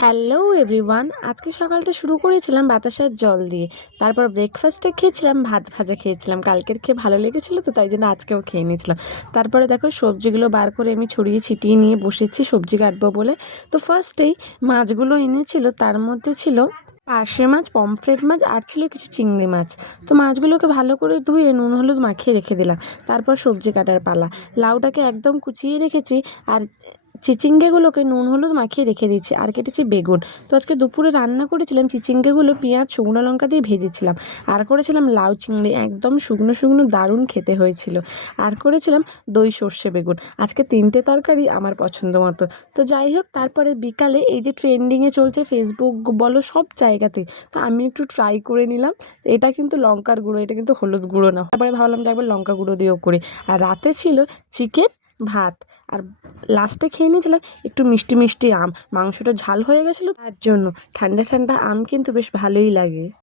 Hello everyone, আজকে সকালটা শুরু করেছিলাম বাতাসার জল দিয়ে। তারপর ব্রেকফাস্টে খেয়েছিলাম ভাত ভাজা খেয়েছিলাম, কালকের খেয়ে ভালো লেগেছিলো তো তাই জন্য আজকেও খেয়ে নিয়েছিলাম। তারপরে দেখো সবজিগুলো বার করে আমি ছড়িয়ে ছিটিয়ে নিয়ে বসেছি সবজি কাটবো বলে। তো ফার্স্টেই মাছগুলো এনেছিল, তার মধ্যে ছিল পার্শে মাছ, পমফ্রেট মাছ আর ছিল কিছু চিংড়ি মাছ। তো মাছগুলোকে ভালো করে ধুয়ে নুন হলুদ মাখিয়ে রেখে দিলাম। তারপর সবজি কাটার পালা। লাউটাকে একদম কুচিয়ে রেখেছি আর চিচিঙ্গেগুলোকে নুন হলুদ মাখিয়ে রেখে দিয়েছি, আর কেটেছি বেগুন। তো আজকে দুপুরে রান্না করেছিলাম চিচিঙ্গেগুলো পেঁয়াজ শুকনো লঙ্কা দিয়ে ভেজেছিলাম, আর করেছিলাম লাউ চিংড়ি, একদম শুকনো শুকনো দারুণ খেতে হয়েছিল। আর করেছিলাম দই সর্ষে বেগুন। আজকে 3টে তরকারি আমার পছন্দ মতো। তো যাই হোক, তারপরে বিকালে এই যে ট্রেন্ডিংয়ে চলছে ফেসবুক বলো সব জায়গাতে, তো আমি একটু ট্রাই করে নিলাম। এটা কিন্তু লঙ্কার গুঁড়ো, এটা কিন্তু হলুদ গুঁড়ো না। তারপরে ভাবলাম যে একবার লঙ্কা গুঁড়ো দিয়েও করি। আর রাতে ছিল চিকেন, ভাত, আর লাস্টে খেয়ে নিয়েছিলাম একটু মিষ্টি মিষ্টি আম। মাংসটা ঝাল হয়ে গেছিলো তার জন্য। ঠান্ডা ঠান্ডা আম কিন্তু বেশ ভালোই লাগে।